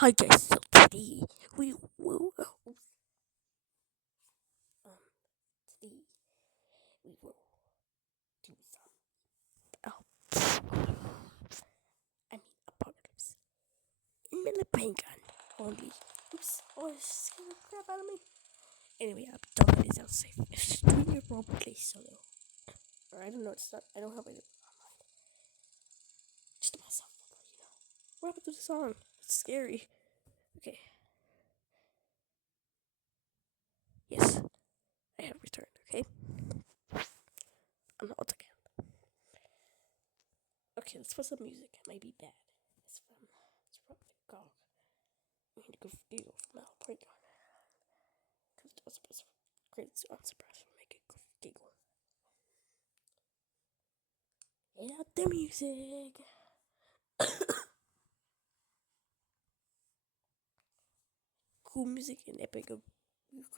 Hi guys, so today we will um today we will do some apocalypse melee paint gun on the oops scared the crap out of me. Anyway, I'm done with this out safe. It's just doing your role play solo. Or I don't know, it's not I don't have it online. Just myself, you know. What happened to the song? It's scary. Okay. Yes, I have returned, okay? I'm not again. Okay, let's put some music. It might be bad. It's from the GOG. We need to go Google from our playground. Because it was great, so I'm surprised we make it giggle. And out the music. Cool music and epic.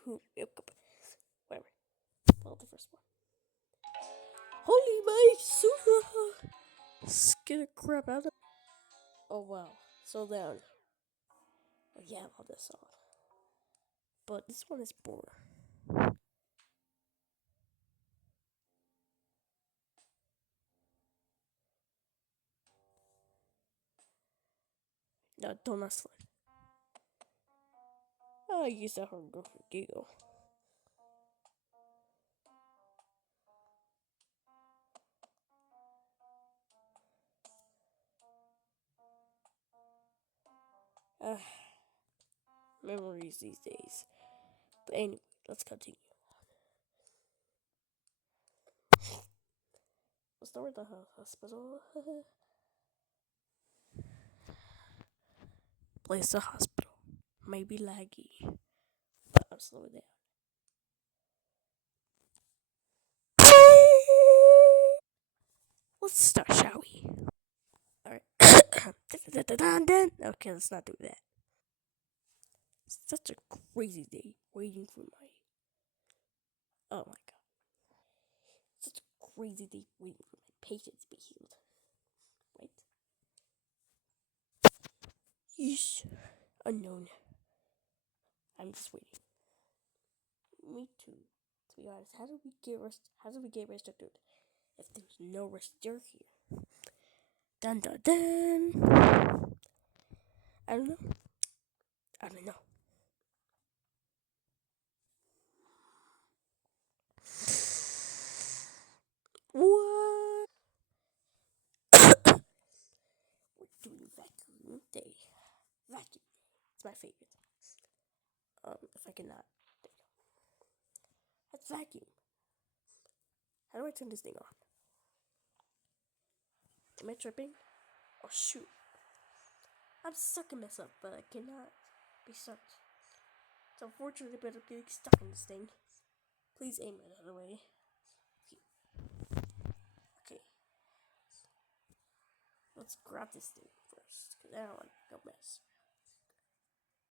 Cool. Whatever. Well, the first one. Holy my super! Scared the crap out of. Oh wow. So down. Oh yeah, I love this song. But this one is boring. No, don't not slide. Oh, I used that one go for giggle. Uh, Memories these days. But anyway, let's continue. Let's start with the hospital. Place the hospital. Maybe laggy, but I'll slow it down. Let's start, shall we? Alright. Okay, let's not do that. It's such a crazy day waiting for my. Oh my god. Such a crazy day waiting for my patients to be healed. Right? Yeesh. Unknown. I'm just waiting. Me too. To be honest, how do we get restricted if there's no restrictor here? Dun dun dun. I don't know. I don't know. What? We're doing vacuum day. Vacuum. It's my favorite. If I cannot. That's vacuum. How do I turn this thing on? Am I tripping? Oh shoot. I'm stuck in this up, but I cannot be stuck. It's unfortunate, but I'm getting stuck in this thing. Please aim it out of the way. Okay. Let's grab this thing first, because I don't want to go mess.